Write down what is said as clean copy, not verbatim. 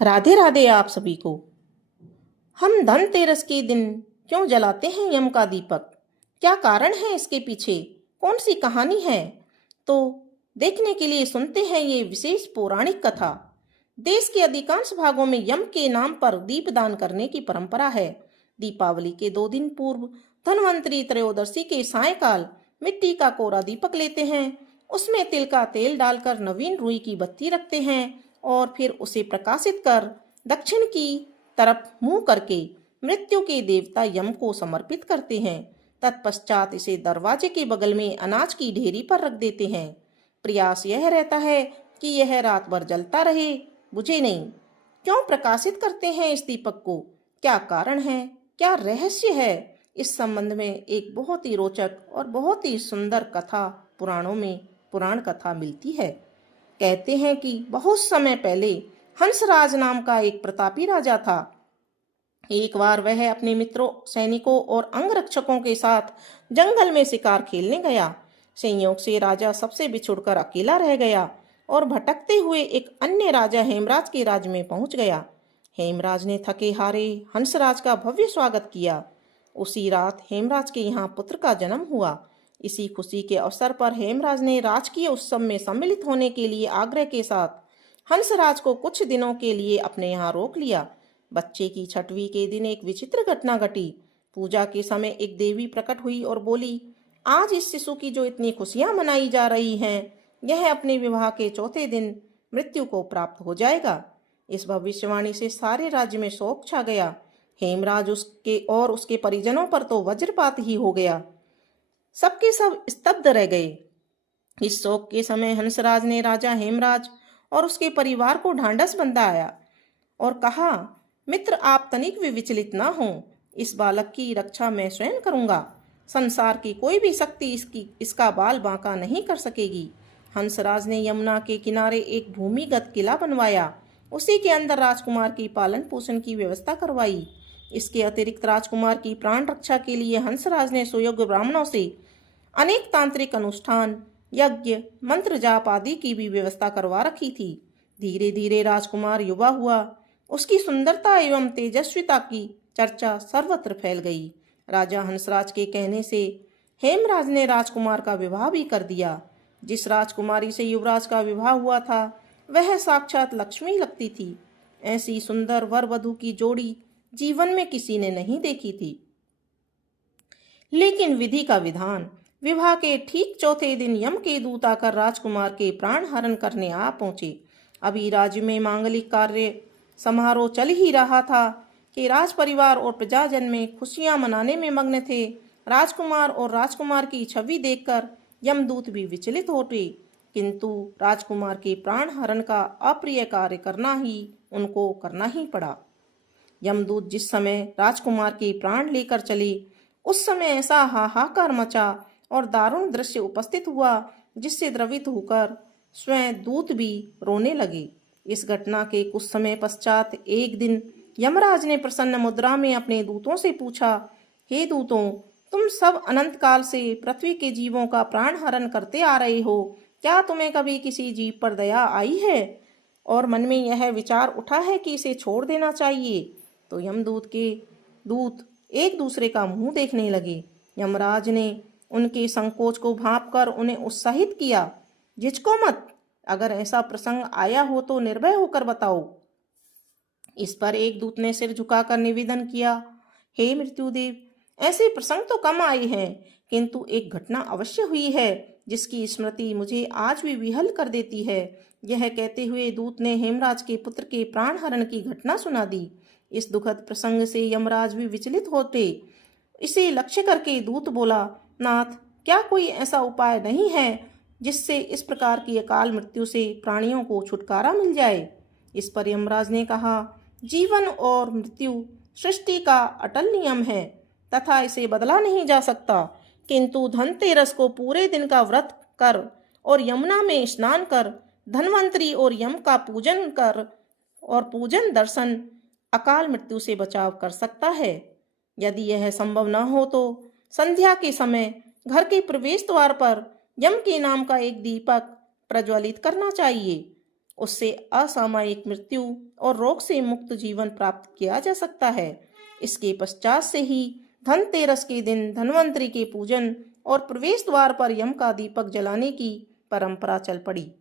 राधे राधे आप सभी को। हम धनतेरस के दिन क्यों जलाते हैं यम का दीपक? क्या कारण है इसके पीछे? कौन सी कहानी है? तो देखने के लिए सुनते हैं ये विशेष पौराणिक कथा। देश के अधिकांश भागों में यम के नाम पर दीपदान करने की परंपरा है। दीपावली के 2 दिन पूर्व धनवंतरी त्रयोदशी के सायकाल मिट्टी का कोरा दीपक लेते हैं। उसमें तिल का तेल डालकर नवीन रुई की बत्ती रखते हैं और फिर उसे प्रकाशित कर दक्षिण की तरफ मुंह करके मृत्यु के देवता यम को समर्पित करते हैं। तत्पश्चात इसे दरवाजे के बगल में अनाज की ढेरी पर रख देते हैं। प्रयास यह रहता है कि यह रात भर जलता रहे, बुझे नहीं। क्यों प्रकाशित करते हैं इस दीपक को? क्या कारण है? क्या रहस्य है? इस संबंध में एक बहुत ही रोचक और बहुत ही सुंदर कथा पुराणों में पुराण कथा मिलती है। कहते हैं कि बहुत समय पहले हंसराज नाम का एक प्रतापी राजा था। एक बार वह अपने मित्रों, सैनिकों और अंगरक्षकों के साथ जंगल में शिकार खेलने गया। संयोग से राजा सबसे बिछुड़कर अकेला रह गया और भटकते हुए एक अन्य राजा हेमराज के राज्य में पहुंच गया। हेमराज ने थके हारे हंसराज का भव्य स्वागत किया। उसी रात हेमराज के यहाँ पुत्र का जन्म हुआ। इसी खुशी के अवसर पर हेमराज ने राजकीय उत्सव में सम्मिलित होने के लिए आग्रह के साथ हंसराज को कुछ दिनों के लिए अपने यहाँ रोक लिया। बच्चे की छठवीं के दिन एक विचित्र घटना घटी। पूजा के समय एक देवी प्रकट हुई और बोली, आज इस शिशु की जो इतनी खुशियां मनाई जा रही हैं, यह अपने विवाह के चौथे दिन मृत्यु को प्राप्त हो जाएगा। इस भविष्यवाणी से सारे राज्य में शोक छा गया। हेमराज उसके और उसके परिजनों पर तो वज्रपात ही हो गया। सबके सब स्तब्ध रह गए। इस शोक के समय हंसराज ने राजा हेमराज और उसके परिवार को ढांढस बंधाया और कहा, मित्र, आप तनिक भी विचलित ना हो। इस बालक की रक्षा मैं स्वयं करूंगा। संसार की कोई भी शक्ति इसका बाल बांका नहीं कर सकेगी। हंसराज ने यमुना के किनारे एक भूमिगत किला बनवाया। उसी के अंदर राजकुमार की पालन पोषण की व्यवस्था करवाई। इसके अतिरिक्त राजकुमार की प्राण रक्षा के लिए हंसराज ने सुयोग्य ब्राह्मणों से अनेक तांत्रिक अनुष्ठान, यज्ञ, मंत्र जाप आदि की भी व्यवस्था करवा रखी थी। धीरे धीरे राजकुमार युवा हुआ। उसकी सुंदरता एवं तेजस्विता की चर्चा सर्वत्र फैल गई। राजा हंसराज के कहने से हेमराज ने राजकुमार का विवाह भी कर दिया। जिस राजकुमारी से युवराज का विवाह हुआ था, वह साक्षात लक्ष्मी लगती थी। ऐसी सुंदर वर वधू की जोड़ी जीवन में किसी ने नहीं देखी थी। लेकिन विधि का विधान। विवाह के ठीक चौथे दिन यम के दूत आकर राजकुमार के प्राण हरण करने आ पहुंचे। अभी राज्य में मांगलिक कार्य समारोह चल ही रहा था कि राज परिवार और प्रजाजन में खुशियां मनाने में मग्न थे। राजकुमार और राजकुमार की छवि देखकर यमदूत भी विचलित हो गए, किंतु राजकुमार के प्राण हरण का अप्रिय कार्य करना ही उनको करना ही पड़ा। यमदूत जिस समय राजकुमार के प्राण लेकर चले, उस समय ऐसा हाहाकार मचा और दारुण दृश्य उपस्थित हुआ जिससे द्रवित होकर स्वयं दूत भी रोने लगे। इस घटना के कुछ समय पश्चात एक दिन यमराज ने प्रसन्न मुद्रा में अपने दूतों से पूछा, हे दूतों, तुम सब अनंत काल से पृथ्वी के जीवों का प्राण हरण करते आ रहे हो। क्या तुम्हें कभी किसी जीव पर दया आई है और मन में यह विचार उठा है कि इसे छोड़ देना चाहिए? तो यमदूत के दूत एक दूसरे का मुंह देखने लगे। यमराज ने उनके संकोच को भांपकर उन्हें उत्साहित किया, झिझको मत। अगर ऐसा प्रसंग आया हो तो निर्भय होकर बताओ। इस पर एक दूत ने सिर झुकाकर निवेदन किया, हे मृत्युदेव, ऐसे प्रसंग तो कम आए हैं, किंतु एक घटना अवश्य हुई है जिसकी स्मृति मुझे आज भी विहल कर देती है। यह कहते हुए दूत ने हेमराज के पुत्र के प्राण हरण की घटना सुना दी। इस दुखद प्रसंग से यमराज भी विचलित होते। इसे लक्ष्य करके दूत बोला, नाथ, क्या कोई ऐसा उपाय नहीं है जिससे इस प्रकार की अकाल मृत्यु से प्राणियों को छुटकारा मिल जाए? इस पर यमराज ने कहा, जीवन और मृत्यु सृष्टि का अटल नियम है तथा इसे बदला नहीं जा सकता, किंतु धनतेरस को पूरे दिन का व्रत कर और यमुना में स्नान कर धनवंतरी और यम का पूजन कर और पूजन दर्शन अकाल मृत्यु से बचाव कर सकता है। यदि यह संभव न हो तो संध्या के समय घर के प्रवेश द्वार पर यम के नाम का एक दीपक प्रज्वलित करना चाहिए। उससे असामयिक मृत्यु और रोग से मुक्त जीवन प्राप्त किया जा सकता है। इसके पश्चात से ही धनतेरस के दिन धन्वंतरि के पूजन और प्रवेश द्वार पर यम का दीपक जलाने की परंपरा चल पड़ी।